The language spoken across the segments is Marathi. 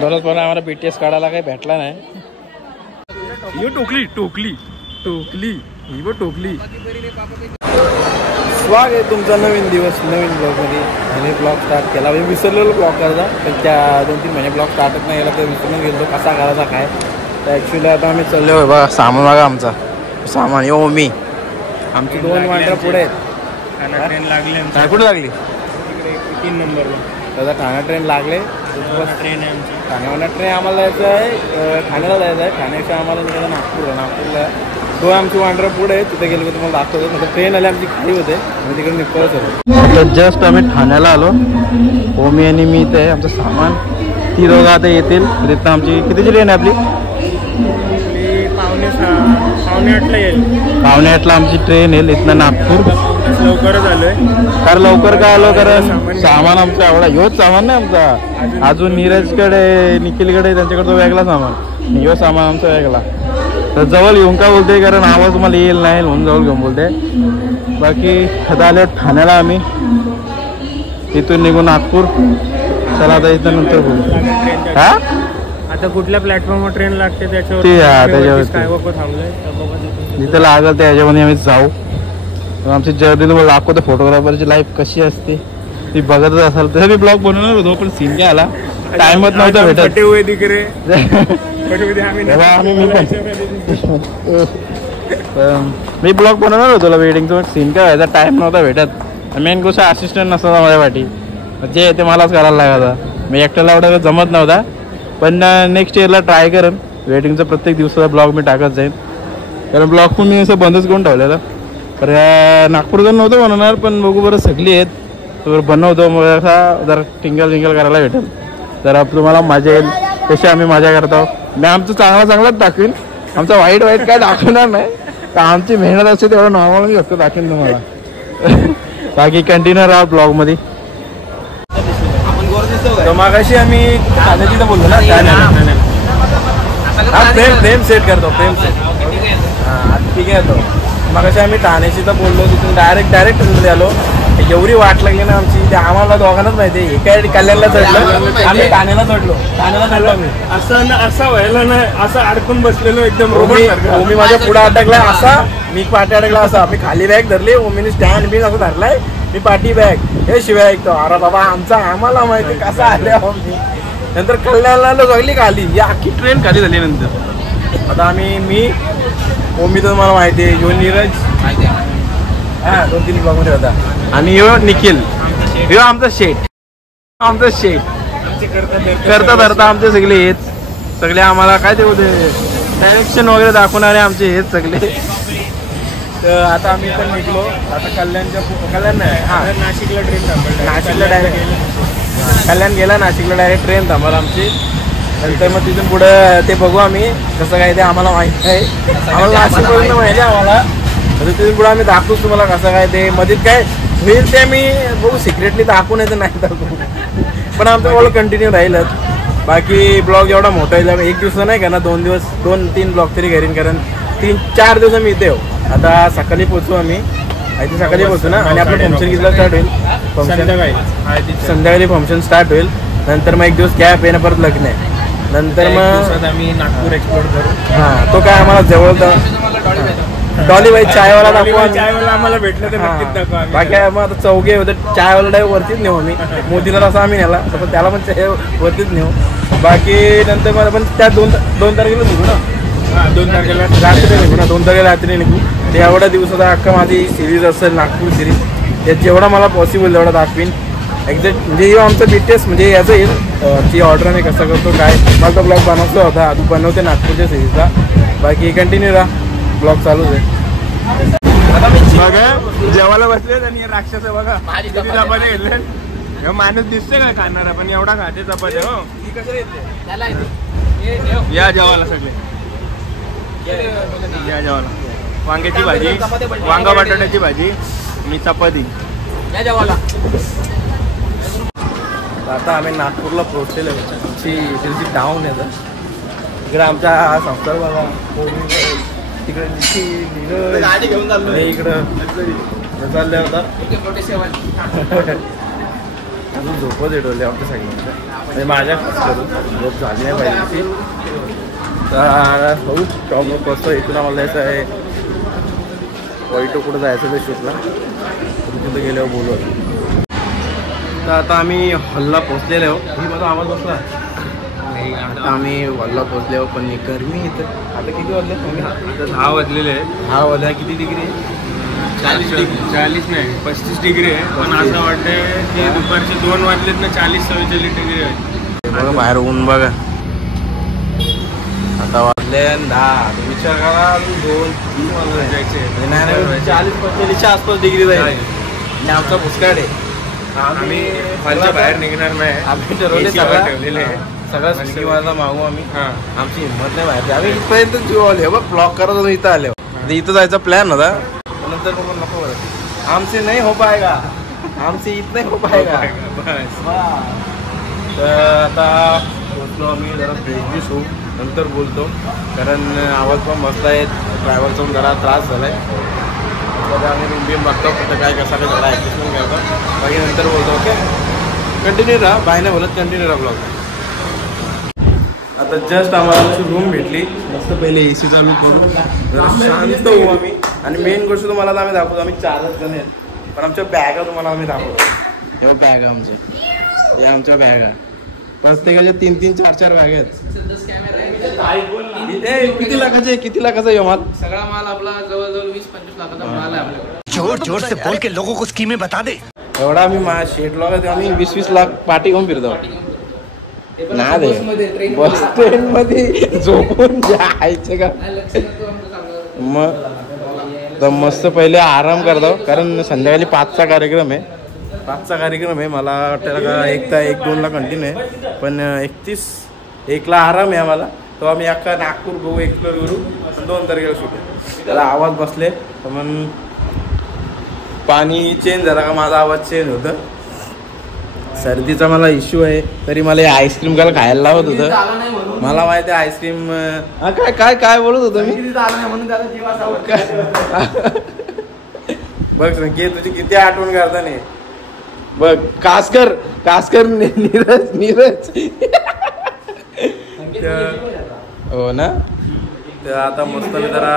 दररोज पण आम्हाला BTS काढायला काही भेटला नाही. ही टोकली टोकली टोकली ही व टोकली. स्वागत आहे तुमचा नवीन दिवस नवीन ब्लॉगमध्ये. आणि ब्लॉग स्टार्ट केला म्हणजे विसरलेलो ब्लॉग करता, पण त्या 2-3 महिने ब्लॉग स्टार्टच नाही केला तर विसरून गेलो कसा करायचा काय. तर ॲक्च्युली आता आम्ही चाललो आहे बघा. सामान बघा आमचा सामान. हो मी आमची 2 वांड्या पुढे आहेत. ट्रेन लागली काय कुठे लागली? 3 नंबरला त्याचा ठाणा ट्रेन लागले. ट्रेन आहे आमची. ठाण्यावरनं ट्रेन आम्हाला जायचं आहे. ठाण्याला जायचं आहे. ठाण्याच्या आम्हाला निघालं नागपूरला. 2 आमची वांड्या पुढे आहे. तिथे गेलो की तुम्हाला दाखवतो. म्हणजे ट्रेन आली आमची खाली होते आम्ही तिकडे निघतोच होतो. जस्ट आम्ही ठाण्याला आलो. ओमी आणि मी इथे आमचं सामान. ती दोघं आता येतील. तिथं आमची कितीची ट्रेन आहे आपली? 7:45ला येईल. 7:45ला आमची ट्रेन येईल इथनं नागपूर. लवकरच आलोय. कारण लवकर काय आलो कारण सामान आमचा एवढा ह्योच सामान नाही आमचा. अजून नीरजकडे निखिलकडे त्यांच्याकडे तो वेगळा सामान. ह्यो सामान आमचा वेगळा. तर जवळ येऊन का बोलते कारण आवाज तुम्हाला येईल नाही म्हणून जवळ घेऊन बोलते. बाकी आता आलो ठाण्याला आम्ही. इथून निघून नागपूर. चला आता इथं नंतर बोलू. हा आता कुठल्या प्लॅटफॉर्मवर ट्रेन लागते त्याच्यावर जिथं लागल त्या ह्याच्यामध्ये आम्ही जाऊ. आमची जर्नी तुम्हाला दाखवतो. फोटोग्राफरची लाईफ कशी असते ती बघतच असाल. तसं मी ब्लॉग बनवणार होतो पण सीन काय आला टाइमच नव्हता भेटत. मी ब्लॉग बनवणार होतो वेडिंगचं सीन काय व्हायचा टाइम नव्हता भेटत. मेन गोष्ट असिस्टंट नसता माझ्या वाटी जे ते मलाच करायला लागायचा. मी एकट्याला एवढा जमत नव्हता. पण नेक्स्ट इयरला ट्राय करेन. वेडिंगचा प्रत्येक दिवसाचा ब्लॉग मी टाकत जाईन. कारण ब्लॉग पण मी असं बंदच करून ठेवलेलं. तर नागपूरचं नव्हतं बनवणार पण बघू बरं सगळी आहेत तर बनवतो. मग असा जरा टिंगल करायला भेटेल. जरा तुम्हाला मजा येईल. तशी आम्ही मजा करतो. मी आमचं चांगलाच दाखवीन. आमचं वाईट काय दाखवणार नाही. तर आमची मेहनत असते तेवढं नॉर्मल मी फक्त दाखवेन तुम्हाला. बाकी कंटिन्यू राहा ब्लॉगमध्ये. तर मागाशी आम्ही ठाण्याची बोललो ना प्रेम सेट करतो. प्रेम सेट हां ठीक आहे. तो मागाशी आम्ही ठाण्याची तर बोललो. तिथून डायरेक्ट ट्रेनमध्ये आलो. एवढी वाट लागली ना आमची ते आम्हाला दोघांनाच माहिती आहे. एका कल्याणला चढलो आम्ही ठाण्याला चढलो आम्ही. असं व्हायला नाही. असं अडकून बसलेलो एकदम. ओमी माझ्या पुढे अटकलाय असा. मी पाठी अडकला असा. मी खाली बॅग धरली. ओमीने स्टँड बी असं धरलाय. मी पाठी बॅग हे शिवाय ऐकतो. अरे बाबा आम्हाला माहिती कसं आल्या. नंतर कल्याणला सगळी खाली. ही अख्खी ट्रेन खाली झाली. नंतर आता मी ओमी तर मला माहिती आहे. यो नीरज हा 2-3 ब्लॉगमध्ये होता. आणि यो निखिल यो आमचा शेठ करता धरता आमचे सगळे हेच सगळे आम्हाला काय ते होते डायरेक्शन वगैरे दाखवणारे आमचे हेच सगळे. तर आता आम्ही पण निघलो. आता कल्याण नाही हां नाशिकला ट्रेन थांबली. नाशिकला डायरेक्ट कल्याण गेला. नाशिकला डायरेक्ट ट्रेन थांबला आमची. नंतर मग तिथून पुढं ते बघू आम्ही कसं काय ते आम्हाला माहिती आहे. आम्हाला नाशिकपर्यंत माहिती आहे आम्हाला. तर तिथून पुढं आम्ही दाखवूच तुम्हाला कसं काय ते मध्येच काय होईल ते मी बघू सिक्रेटली दाखवून येतं नाही दाखवू. पण आमचं ब्लॉग कंटिन्यू राहीलच. बाकी ब्लॉग एवढा मोठा आहे. एक दिवस नाही का ना 2-3 ब्लॉग तरी करीन. कारण 3-4 दिवस आम्ही इथे येऊ. आता सकाळी पोचू आम्ही. इथे सकाळी पोचू ना. आणि आपलं फंक्शन कितीला स्टार्ट होईल? संध्याकाळी फंक्शन स्टार्ट होईल. नंतर मग एक दिवस गॅप आहे ना परत लग्न आहे. नंतर मग आम्ही नागपूर एक्सप्लोर करू. हां तो काय आम्हाला जवळ डॉलीबाई चायवाला दाखवा. चायवाला आम्हाला भेटलं तर नक्कीच दाखवा. बाकी मग आता चौघे होते. चायवाला डाय वरतीच नेऊ आम्ही. मोदीला असं आम्ही नेला तर त्याला पण चाय वरतीच नेऊ. बाकी नंतर मला पण त्या 2 तारखेला निघू ना. 2 तारखेला रात्री निघू ना. 2 तारखेला रात्री निघू. ते एवढ्या दिवसाचा अख्खा माझी सिरीज असेल नागपूर सिरीज. त्यात जेवढा मला पॉसिबल तेवढा दाखवीन. एक्झॅक्ट म्हणजे आमचं BTS म्हणजे याचं येईल ती ऑर्डर मी कसं करतो काय. मला तो ब्लॉग बनवतो होता. तू बनवते नागपूरच्या सिरीजचा. बाकी कंटिन्यू राहा. ब्लॉग चालूच आहे. बघा जेवायला बसले आणि राक्षस बघा चपाती घेतले. माणूस दिसते काय खाणारा पण एवढा खाते चपाती. हो या जेवायला सगळे या जेवायला. वांग्याची भाजी वांगा बटाट्याची भाजी मी चपाती या जेवायला. आता आम्ही नागपूरला पोहोचलेलो. तिची डाऊन आहे. इकडे आमच्या संस्था बघा. तिकडे इकडं चालले होता अजून झोपच येडवले आमच्या सगळ्यांचं म्हणजे माझ्या करून झोप झाली नाही पाहिजे तर हो प्रॉब्लेम कसं इथून आम्हाला जायचं आहे वाईटो कुठं जायचं ते शूटला तिथं गेल्यावर बोलू तर आता आम्ही हॉलला पोचलेलो आहो मी माझा आवाज बसला आता आम्ही हॉलला पोचले पण गरमी इथं आता किती वाजले आता 10 वाजलेले आहेत 10 वाजले किती डिग्री 40 नाही 35 डिग्री आहे पण असं वाटतंय की दुपारचे 2 वाजलेत ना 40-44 डिग्री आहे बघा बाहेर ऊन बघा आता वाजले 10 विचार करा 2-3 वाजले जायचे नाही 40-45च्या आसपास डिग्री जाईल आणि आमचा पुष्काळ आहे आम्ही हॉलच्या बाहेर निघणार नाही आम्ही ठरवले सगळं ठेवलेले आहे सगळं स्विगी वाला मागू आम्ही हां आमची हिंमत नाही बाहेर आम्ही इथपर्यंत जीव आले बघ ब्लॉक करत होतो इथं आले इथं जायचा प्लॅन होता नंतर मग नको बरं आमचे नाही हो पाएगा आमचे इथं नाही हो पाएगा बस तर आता पोचलो आम्ही जरा फ्रेश होऊ नंतर बोलतो कारण आवाज पण मस्त आहे ड्रायव्हरचा पण जरा त्रास झाला आहे तर आम्ही रूम बिम बघतो कुठं काय कसा काय जरा ॲडजस्टमेंट करतो बाकी नंतर बोलतो ओके कंटिन्यू राहा बाय नाही बोलत कंटिन्यू राहा ब्लॉग आता जस्ट आम्हाला रूम भेटली मस्त पहिले ए सीचा आम्ही करू जरा शांत होऊ आम्ही आणि मेन गोष्ट तुम्हाला आम्ही दाखवतो आम्ही 4च जण आहेत पण आमच्या बॅगा तुम्हाला आम्ही दाखवतो हे बॅगा आमच्या हे आमच्या बॅगा प्रत्येकाच्या 3-3, 4-4 बॅग आहेत किती लाखाचा आहे माल सगळा माल आपला जवळजवळ 20-25 लाखाचा माल आहे आपल्याकडे जोर जोर से बोल के लोगों को स्कीमें बता दे एवढा आम्ही शेट लॉग आम्ही 20-20 लाख पार्टी घेऊन फिरतो ना दे बस स्टँड मध्ये झोपून जायचं का मग तर मस्त पहिले आराम करतो कारण संध्याकाळी 5चा कार्यक्रम आहे मला वाटतं का 1-2 ला कंटिन्यू आहे पण 1ला आराम आहे आम्हाला तो आम्ही अख्खा नागपूर बघू एक्सप्लोर करू 2 तारखेला शूट त्याला आवाज बसले तर मग पाणी चेंज झाला का माझा आवाज चेंज होतं सर्दीचा मला इश्यू आहे तरी मला आईस्क्रीम खायला लावत होतं मला माहिती आहे आईस्क्रीम काय काय बोलत होतं मी बघ संकेत तुझी किती आठवण करता नाही बघ कासकर नीरज हो ना तर आता मस्त मी जरा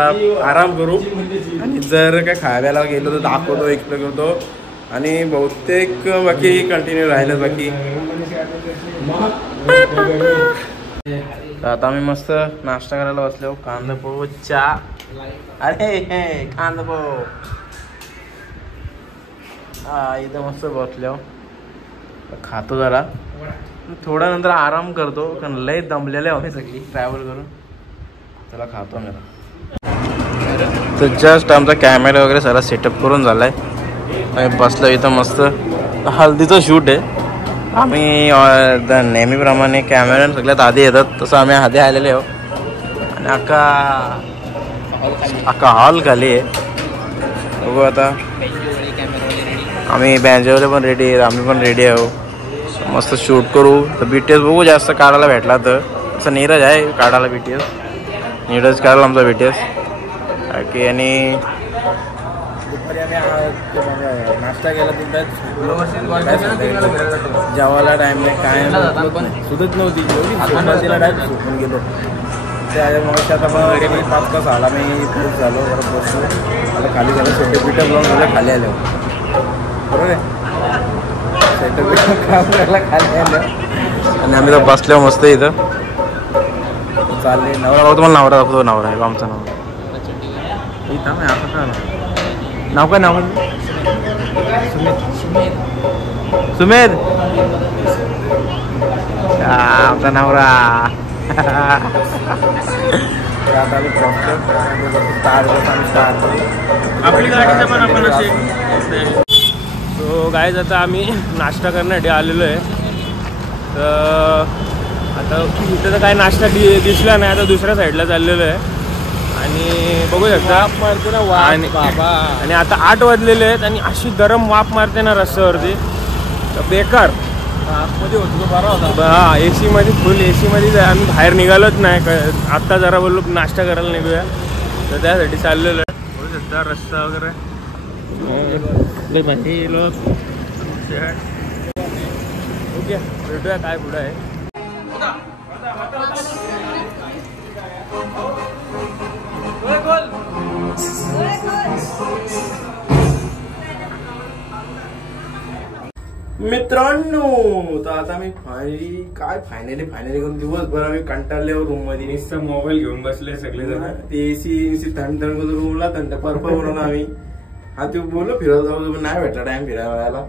आराम करू आणि जर काय खायला गेलो तर दाखवतो एक्सप्लोर करतो आणि बहुतेक बाकी कंटिन्यू राहिलं बाकी आता आम्ही मस्त नाश्ता करायला बसलो कांदा पोहे चहा अरे कांदा पोहे हा इथं मस्त बसलो खातो जरा थोड्या नंतर आराम करतो कारण लय दमलेले आम्ही सगळी ट्रॅव्हल करून चला खातो तर जस्ट आमचा कॅमेरा वगैरे सगळा सेटअप करून झालाय बसलो इथं मस्त हल्दीचं शूट आहे आम्ही नेहमीप्रमाणे कॅमेरा सगळ्यात आधी येतात तसं आम्ही आधी आलेले आहो आणि अख्खा हॉल खाली आहे बघू आता आम्ही बँजोले पण रेडी आहे आम्ही पण रेडी आहो मस्त शूट करू तर BTS बघू जास्त काढायला भेटला तर असं नीरज आहे काढायला BTS नीरज काढायला आमचा BTS बाकी आणि दुपारी आम्ही नाश्ता केला जेवायला टाइम नाही काय सुधत नव्हती सुरुवातीला डायरेक्ट झोपून गेलो त्यामुळे आता मग 5 तास आला मी खूप झालो बरं बसलो आता खाली झालं सेटअप लावून मला खाली आलो बरोबर आहे सेटअप काम करायला खाली आलं आणि आम्ही तर बसलो मस्त इथं चालले नवरा बघतो मला नवरा दाखवतो नवरा आहे आमचा नवरा इथं मी आता काय नाव काय नाव सुमेध आमचा नवरा आपली गाडीचं पण आपण असे तो गाईज आता आम्ही नाश्ता करण्यासाठी आलेलो आहे तर आता इथं तर काय नाश्ता दिसला नाही आता दुसऱ्या साईडला चाललेलो आहे आणि बघू शकता आणि आता 8 वाजलेले आहेत आणि अशी गरम वाफ मारते ना रस्त्यावरती तर बेकार आतमध्ये होतो बरा होता हा AC मध्ये फुल AC मध्ये आम्ही बाहेर निघालोच नाही आत्ता जरा बोललो नाश्ता करायला निघूया तर त्यासाठी चाललेलो आहे बघू शकता रस्ता वगैरे ओके भेटूया काय पुढं आहे. मित्रांनो तर आता मी फायनली करून दिवसभर आम्ही कंटाळल्यावर रूम मध्ये नुसतं मोबाईल घेऊन बसले सगळे जण. ते एसी थंड रूमला थंड पर्पा म्हणून आम्ही हा ते बोललो फिरायला जाऊ नाही भेटला टाइम फिरायला.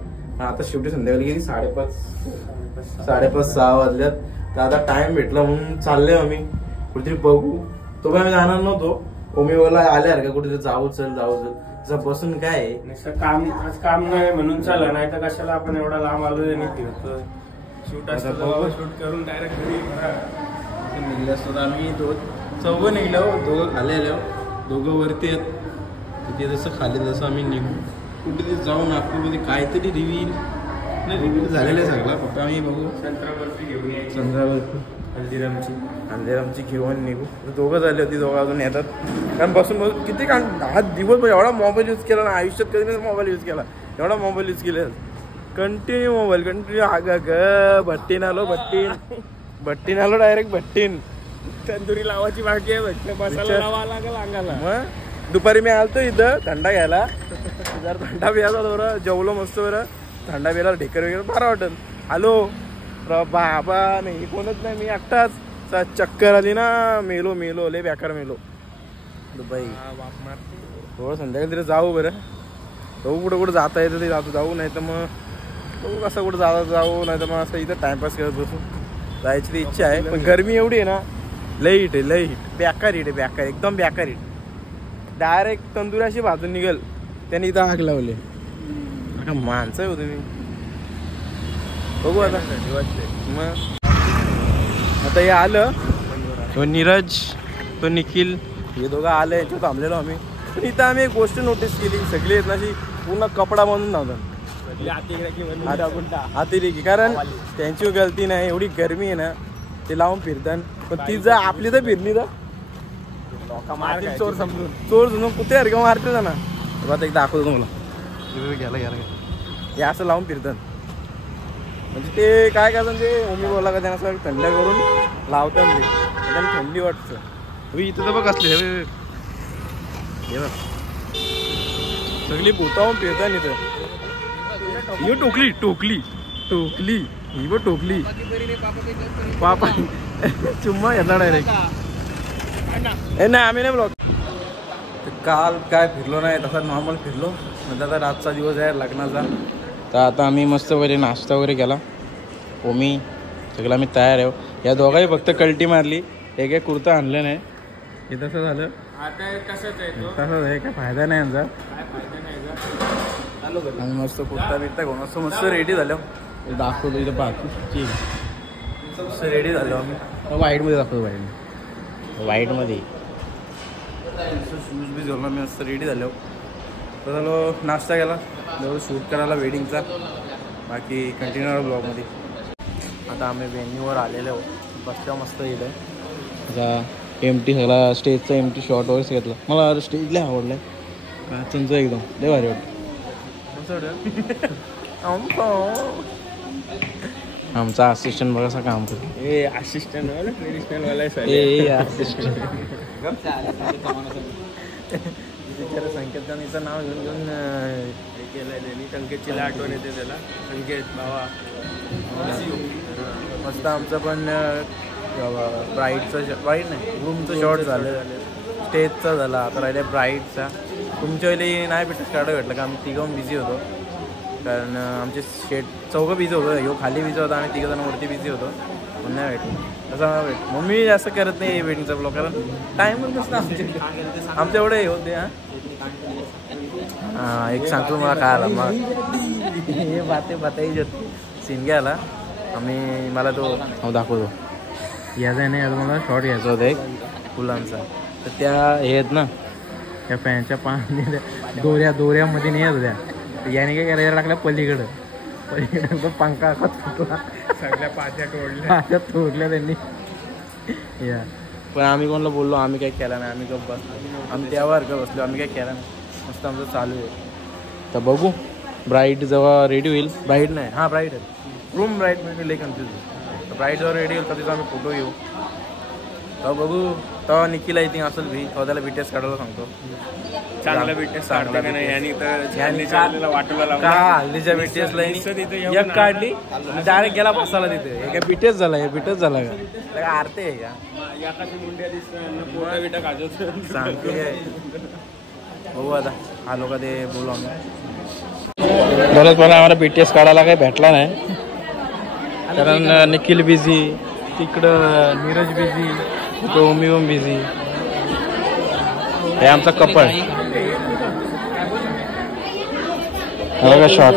आता शेवटी संध्याकाळी गेली 5:30 वाजल्यात. तर आता टाइम भेटला म्हणून चाललोय आम्ही कुठेतरी बघू. तो काय आम्ही जाणार नव्हतो. ओमीवाला आल्यार का कुठेतरी जाऊ चल बसून काय आज काम नाही म्हणून चला, नाही तर कशाला आपण एवढा लांब आलोय आणि फिरतोय. शूट असतं शूट करून डायरेक्ट घरी निघले असतो. आम्ही चौघं निघलो, दोघं खाली आलो, दोघं वरती आहेत. तिथे जसं खाली तसं आम्ही निघू कुठेतरी जाऊ. नागपूरमध्ये काहीतरी रिव्हील झालेलं आहे सगळं. फक्त आम्ही बघू चंद्रावरती हल्दीरामची घेऊन निघू. दोघं झाले होती, दोघं अजून येतात. कारण बसून किती हा दिवस एवढा मोबाईल यूज केला ना, आयुष्यात कधी नाही मोबाईल यूज केला एवढा मोबाईल यूज केला. कंटिन्यू भट्टीन आलो डायरेक्ट भट्टीन. तंदुरी लावायची बाकी आहे. मसाला लावा लागेल अंगाला. मग दुपारी मी आलतो इथं थंडा घ्यायला. जर थंडा प्यायचा बरं, जेवलो मस्त बरं. थंडा प्यायला ढेकर वगैरे बरं वाटत. आलो बाबा नाही कोणच नाही, मी एकटाच. चक्कर आली ना, मेलो लय बेकार मेलो. दुबई थोडं संध्याकाळी तरी जाऊ बरं. बघू कुठं जाता येतं ते जाऊ, नाही तर मग बघू कसं कुठं जाऊ, नाही तर मग असं इथं टाइमपास करत बसू. जायची ती इच्छा आहे, पण गरमी एवढी आहे ना, लई हिट बेकार एकदम बेकार हिट. डायरेक्ट तंदुरी अशी भाजून निघेल त्याने. इथं आग लावली. माणसं आहे हो तुम्ही. बघू आता मग. आता हे आलं तो नीरज, तो निखिल, हे दोघं आले. याच्यावर थांबलेलो आम्ही. पण इथं आम्ही एक गोष्ट नोटीस केली, सगळी आहेत ना अशी पूर्ण कपडा बांधून नव्हता हाती. कारण त्यांची गलती नाही, एवढी गरमी आहे ना, ते लावून फिरतात. पण ती जर आपली तर फिरली तर चोर समजून कुठे हरकं मारते ना. आता एक दाखवतो तुम्हाला. हे असं लावून फिरतात. म्हणजे ते काय करतात, ते ओमी बोला का त्यांना असं थंड करून लावतात. ते त्यांना थंडी वाटतं. इथं तर बघ असले हे बघ सगळी भूतावून फिरतात इथं. ही टोकली ही बघ टोकली पापा चुम्मा येणार डायरेक्ट. नाही आम्ही नाही ब्लॉग. काल काय फिरलो नाही, तसा नॉर्मल फिरलो. म्हणजे आता रातचा दिवस आहे लग्नाचा. तर आता आम्ही मस्त वगैरे नाश्ता वगैरे केला. ओमी सगळं आम्ही तयार आहे. या दोघाही फक्त कल्टी मारली, एक कुर्ता आणलं नाही. हे तसं झालं. तसंच आहे, काय फायदा नाही यांचा. आम्ही मस्त कुर्ता बिर्ता घेऊन मस्त रेडी झालो. दाखवतो इथं बाकी मस्त रेडी झालो आम्ही. व्हाईटमध्ये दाखवतो. व्हाईटमध्ये शूज बी घेऊन आम्ही मस्त रेडी झालो. तर झालो नाश्ता केला, जवळ शूट करायला वेडिंगचा. बाकी कंटिन्यू ब्लॉगमध्ये. आता आम्ही व्हेन्यूवर आलेलो आहोत. बसल्या मस्त इथं आता एमटी सगळा स्टेजचा एमटी शॉट वगैरे घेतला. मला स्टेज लय आवडलं आहे. काचंचं एकदम लय भारी वाटतं. आमचा असिस्टंट बघा असं काम करतो. असिस्टंट ट्रेडिशनल असिस्टंट संकेतचं नाव घेऊन केलं त्यांनी. संकेतची आठवण येते त्याला. संकेत बाबा मस्त. आमचं पण ब्राईड नाही रूमचं शॉट झालं, स्टेजचा झाला. आता राहिले ब्राईडचा. तुमच्या वेळी नाही भेटत कार्ड भेटलं का, आम्ही तिघं बिझी होतो. कारण आमचे चौघं बिझी होतो. ह्यो खाली बिझी होता, आम्ही तिघं जण वरती बिझी होतो. पण नाही भेटलं तसं भेट. मग मी जास्त करत नाही वेडिंगचा ब्लॉग, कारण टाईमच नसतं आमचं एवढं हे होते. हां एक सांगतो मला काय आला. मग हे बाताई सीन घ्यायला आम्ही मला तो दाखवतो. याचा नाही, आता मला शॉर्ट घ्यायचा होता एक फुलांचा. तर त्या हे आहेत ना, त्या फॅनच्या दोऱ्यामध्ये नाही येत होत्या. याने काय करायला टाकल्या पलीकडं पंखा फुटला. सगळ्या पात्या तोडल्या त्यांनी. या पण आम्ही कोणाला बोललो, आम्ही काही केला नाही. आम्ही गप्प बसलो. आम्ही त्यावर का बसलो, आम्ही काही केला नाही. मस्त आमचं चालू आहे. तर बघू ब्राईड जेव्हा रेडी होईल, ब्राईड नाही हां ब्राईड आहे, रूम ब्राईड म्हणजे लई कन्फ्यूज आहे. तर ब्राईड जेव्हा रेडी होईल तर तिचा आम्ही फोटो घेऊ. तर बघू तेव्हा निखिल आय थिंक असेल भी, तेव्हा त्याला BTS काढायला सांगतो. चांगला BTS काढते का नाही आणि तर वाटूला का हल्लीच्या BTS ला एक काढली डायरेक्ट गेला बसायला तिथे. हे काय BTS झाला, हे BTS झाला का आरते आहे का मुंड्या दिसत सांगते. बघू आता आलो का ते बोलू आम्ही. गरज मला आम्हाला BTS काढायला काही भेटला नाही कारण निखिल बिझी, तिकडं नीरज बिझी, तो ओमी पण बिझी. हे आमचा कपल का शॉट.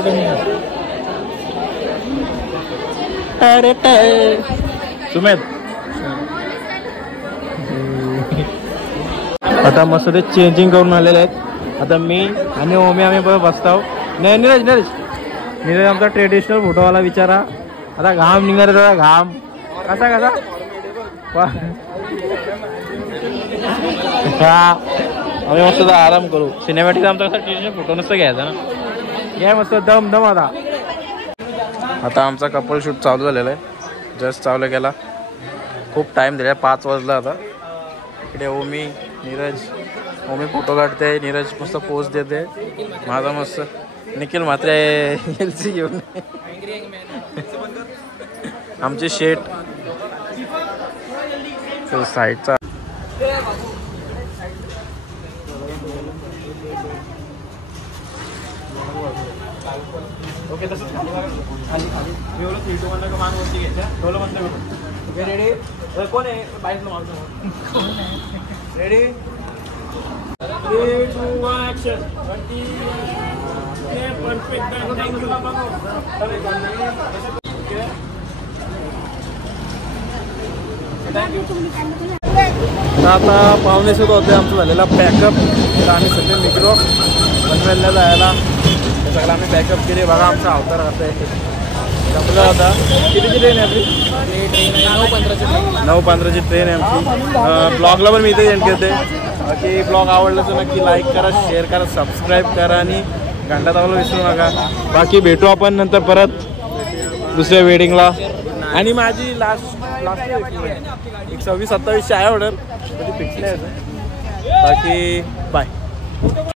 सुमेध आता मस्त ते चेंजिंग करून आलेले आहेत. आता मी आणि ओमी आम्ही बसतो. नाही नीरज नीरज नीरज आमचा ट्रेडिशनल फोटोवाला विचारा. आता घाम निघाला थोडा घाम कसा कसा आम्ही मस्त आराम करू. सिनेमॅटिक आमचा कसा ट्रेडिशनल फोटो नसतं घ्यायचा ना. घ्या मस्त दम दम. आता आमचा कपल शूट चालू झालेला आहे. जस्ट चालू केला, खूप टाईम दिला, 5 वाजला. आता इकडे ओमी नीरज, ओमी फोटो काढते, नीरज मस्त पोज देते, माझा मस्त. निखिल मात्र LC घेऊन आमची शेट साईडचा. ओके तसंच खाली एवढं 3, 2, 1 मान वरती घ्यायच्या. ठेवलं म्हणतो ओके रेडी. कोण आहे बाईकला मारतो. Ready 3, 2, 1 action. आता पाहुणे सुद्धा होते आमचं झालेला पॅकअप. तर आम्ही सगळे निघलो पनवेलला जायला. हे सगळं आम्ही पॅकअप केले. बघा आमचा अवतार आता आहे. आपलं आता कितीची ट्रेन आहे आपली? 9:15ची ट्रेन आहे आमची. ब्लॉगला पण मी इथे एंड करते. बाकी ब्लॉग आवडला तर नक्की लाईक करा, शेअर करा, सबस्क्राईब करा आणि घंटा दाबायला विसरू नका. बाकी भेटू आपण नंतर परत दुसऱ्या वेडिंगला. आणि माझी लास्ट 26-27 आहे ऑर्डर, कधी फिक्स नाही. बाकी बाय.